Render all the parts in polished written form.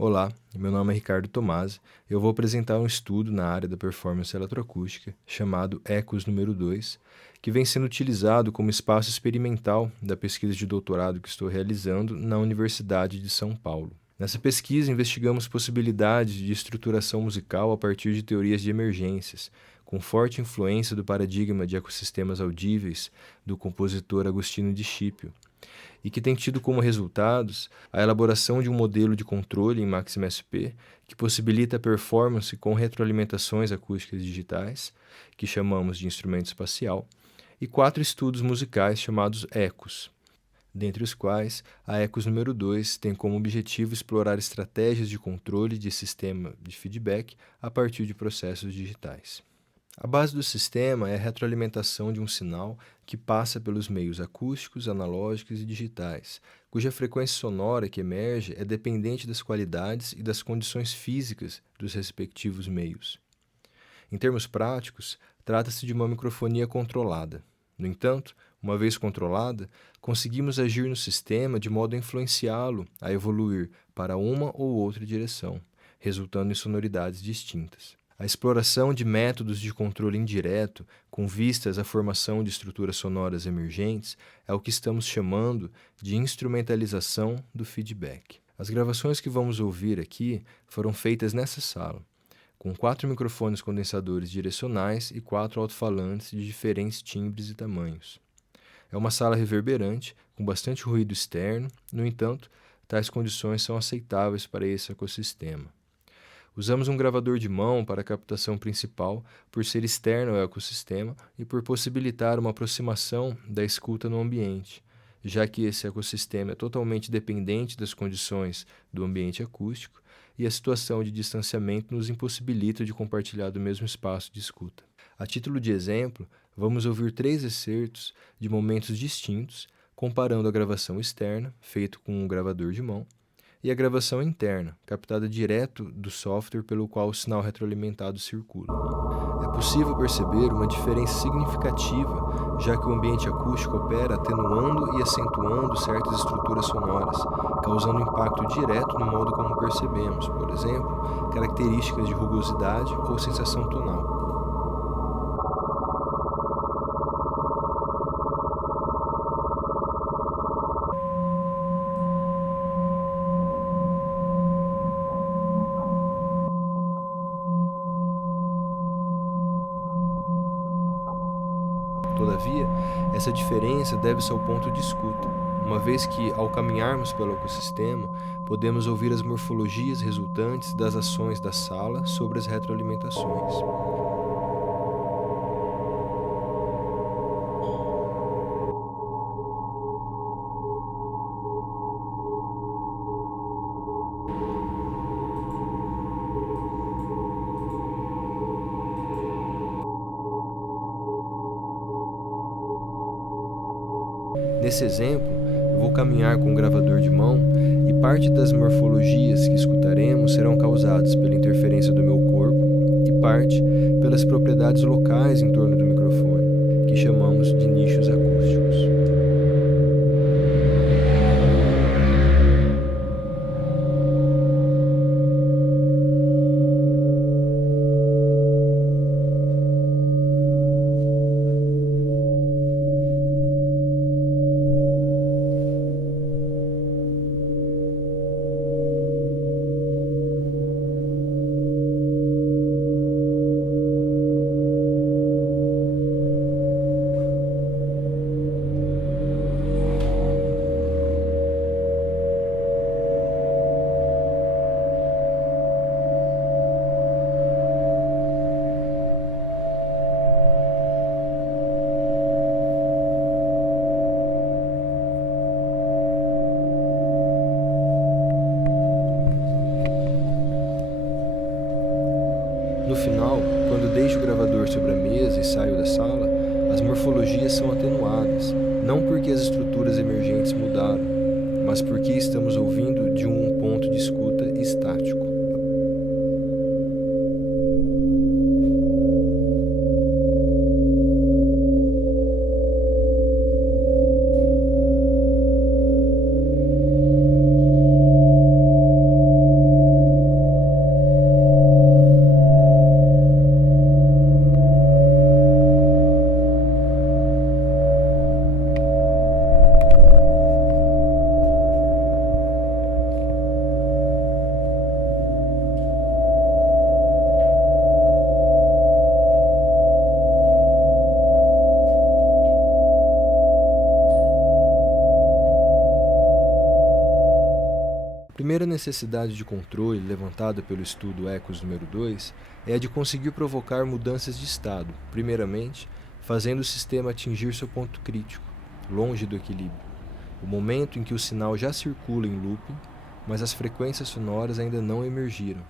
Olá, meu nome é Ricardo Tomasi. Eu vou apresentar um estudo na área da performance eletroacústica chamado ECOS número 2, que vem sendo utilizado como espaço experimental da pesquisa de doutorado que estou realizando na Universidade de São Paulo. Nessa pesquisa, investigamos possibilidades de estruturação musical a partir de teorias de emergências, com forte influência do paradigma de ecossistemas audíveis do compositor Agostinho de Scipio, e que tem tido como resultados a elaboração de um modelo de controle em Maxima-SP que possibilita a performance com retroalimentações acústicas digitais, que chamamos de instrumento espacial, e 4 estudos musicais chamados ECOS, dentre os quais a ECOS número 2 tem como objetivo explorar estratégias de controle de sistema de feedback a partir de processos digitais. A base do sistema é a retroalimentação de um sinal que passa pelos meios acústicos, analógicos e digitais, cuja frequência sonora que emerge é dependente das qualidades e das condições físicas dos respectivos meios. Em termos práticos, trata-se de uma microfonia controlada. No entanto, uma vez controlada, conseguimos agir no sistema de modo a influenciá-lo a evoluir para uma ou outra direção, resultando em sonoridades distintas. A exploração de métodos de controle indireto, com vistas à formação de estruturas sonoras emergentes, é o que estamos chamando de instrumentalização do feedback. As gravações que vamos ouvir aqui foram feitas nessa sala, com 4 microfones condensadores direcionais e 4 alto-falantes de diferentes timbres e tamanhos. É uma sala reverberante, com bastante ruído externo, no entanto, tais condições são aceitáveis para esse ecossistema. Usamos um gravador de mão para a captação principal, por ser externo ao ecossistema e por possibilitar uma aproximação da escuta no ambiente, já que esse ecossistema é totalmente dependente das condições do ambiente acústico e a situação de distanciamento nos impossibilita de compartilhar do mesmo espaço de escuta. A título de exemplo, vamos ouvir 3 excertos de momentos distintos, comparando a gravação externa, feita com um gravador de mão, e a gravação interna, captada direto do software pelo qual o sinal retroalimentado circula. É possível perceber uma diferença significativa, já que o ambiente acústico opera atenuando e acentuando certas estruturas sonoras, causando impacto direto no modo como percebemos, por exemplo, características de rugosidade ou sensação tonal. Todavia, essa diferença deve-se ao ponto de escuta, uma vez que, ao caminharmos pelo ecossistema, podemos ouvir as morfologias resultantes das ações da sala sobre as retroalimentações. Nesse exemplo, eu vou caminhar com um gravador de mão e parte das morfologias que escutaremos serão causadas pela interferência do meu corpo e parte pelas propriedades locais em torno do microfone, que chamamos de nichos acústicos. No final, quando deixo o gravador sobre a mesa e saio da sala, as morfologias são atenuadas, não porque as estruturas emergentes mudaram, mas porque estamos ouvindo de um ponto de escuta estático. primeira necessidade de controle levantada pelo estudo ECOS número 2 é a de conseguir provocar mudanças de estado, primeiramente, fazendo o sistema atingir seu ponto crítico, longe do equilíbrio, o momento em que o sinal já circula em looping, mas as frequências sonoras ainda não emergiram.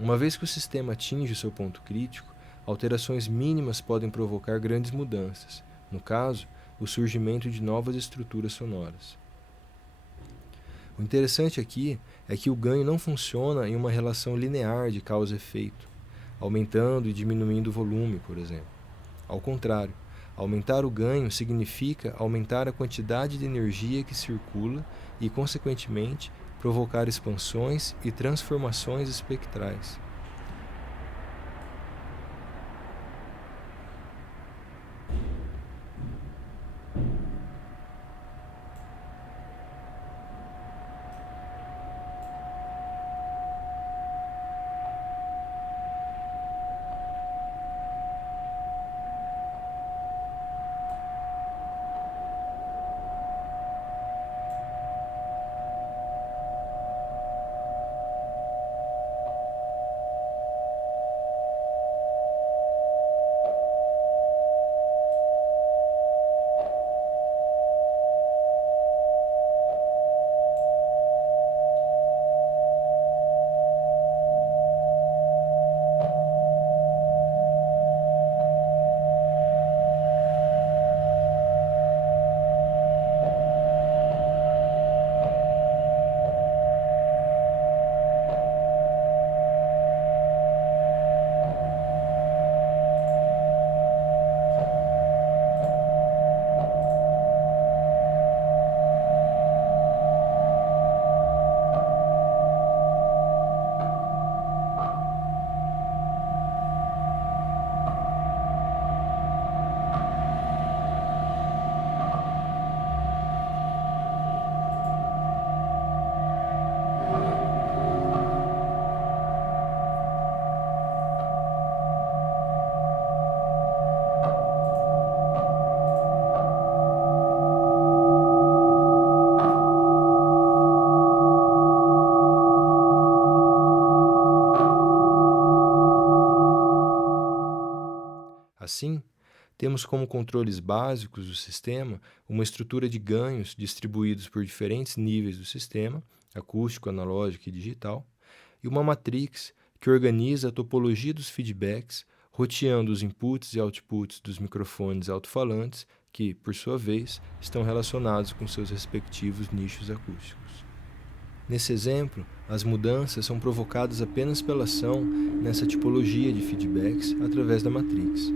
Uma vez que o sistema atinge seu ponto crítico, alterações mínimas podem provocar grandes mudanças, no caso, o surgimento de novas estruturas sonoras. O interessante aqui é que o ganho não funciona em uma relação linear de causa e efeito, aumentando e diminuindo o volume, por exemplo. Ao contrário, aumentar o ganho significa aumentar a quantidade de energia que circula e, consequentemente, provocar expansões e transformações espectrais. Assim, temos como controles básicos do sistema uma estrutura de ganhos distribuídos por diferentes níveis do sistema, acústico, analógico e digital, e uma matrix que organiza a topologia dos feedbacks, roteando os inputs e outputs dos microfones alto-falantes, que, por sua vez, estão relacionados com seus respectivos nichos acústicos. Nesse exemplo, as mudanças são provocadas apenas pela ação nessa tipologia de feedbacks através da matrix.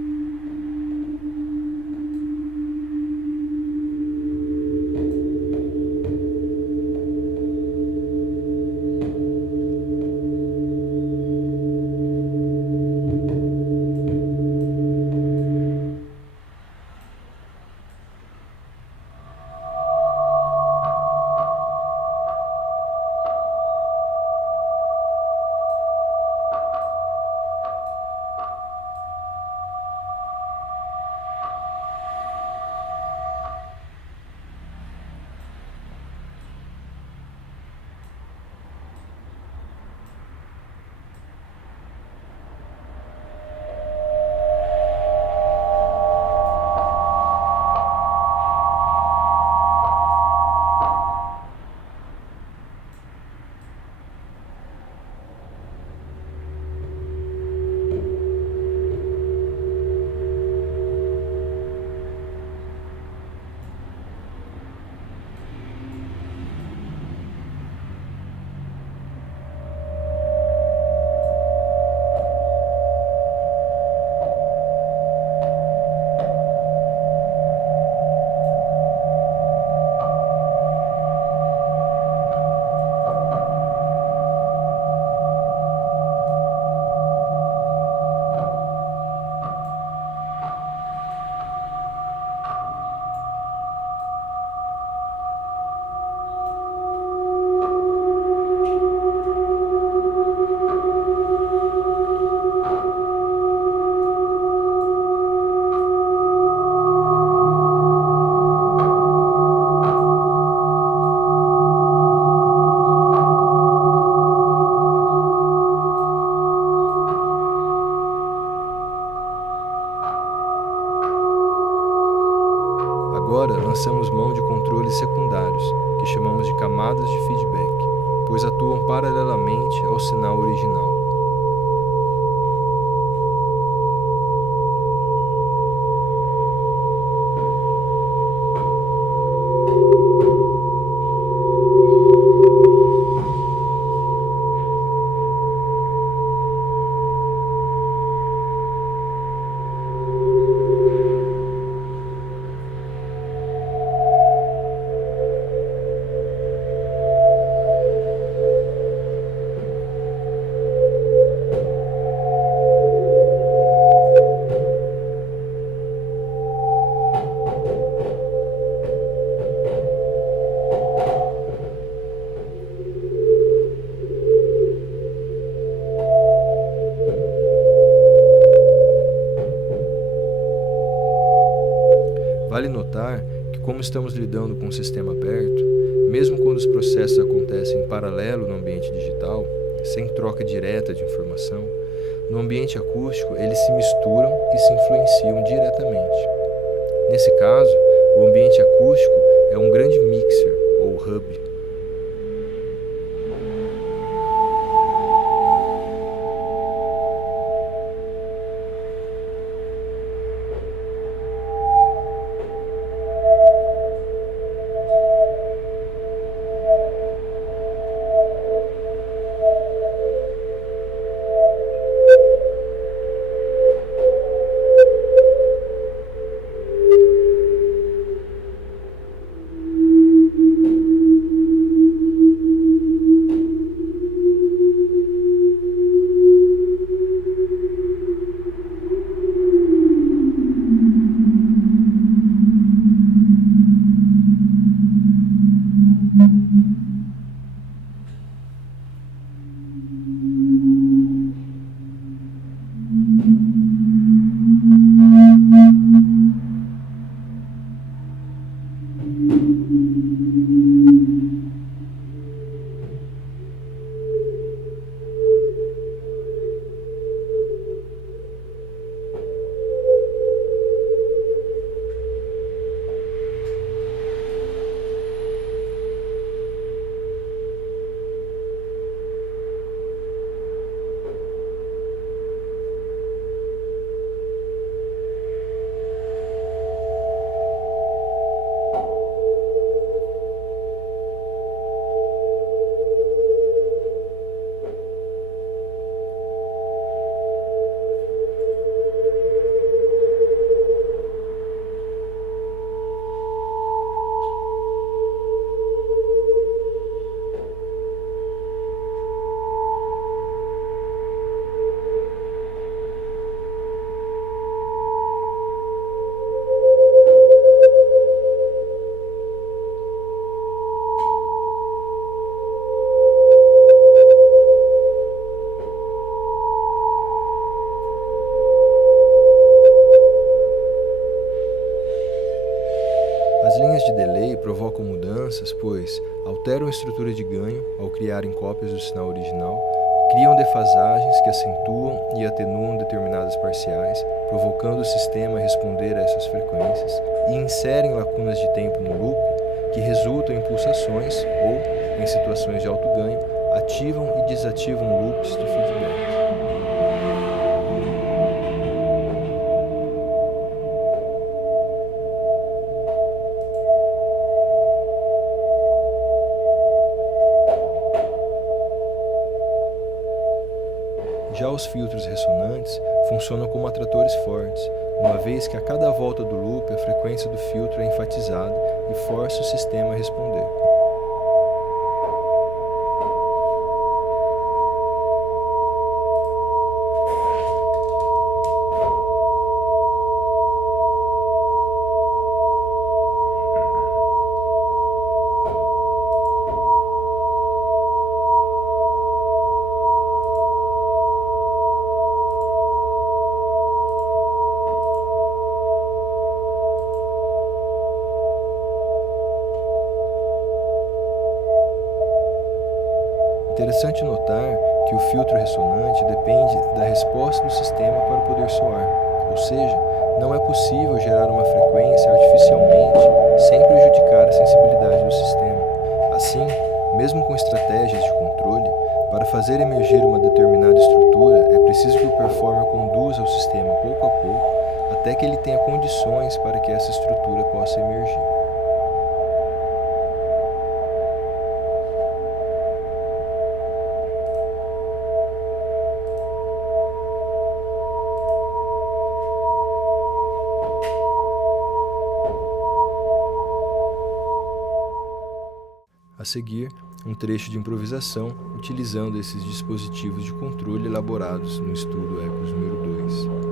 Agora lançamos mão de controles secundários, que chamamos de camadas de feedback, pois atuam paralelamente ao sinal original. Vale notar que, como estamos lidando com um sistema aberto, mesmo quando os processos acontecem em paralelo no ambiente digital, sem troca direta de informação, no ambiente acústico eles se misturam e se influenciam diretamente. Nesse caso, o ambiente acústico é um grande mixer ou hub. As linhas de delay provocam mudanças, pois alteram a estrutura de ganho ao criarem cópias do sinal original, criam defasagens que acentuam e atenuam determinadas parciais, provocando o sistema a responder a essas frequências, e inserem lacunas de tempo no loop que resultam em pulsações ou, em situações de alto ganho, ativam e desativam loops de feedback. Já os filtros ressonantes funcionam como atratores fortes, uma vez que a cada volta do loop a frequência do filtro é enfatizada e força o sistema a responder. Interessante notar que o filtro ressonante depende da resposta do sistema para poder soar, ou seja, não é possível gerar uma frequência artificialmente A seguir, um trecho de improvisação utilizando esses dispositivos de controle elaborados no estudo ECOS número 2.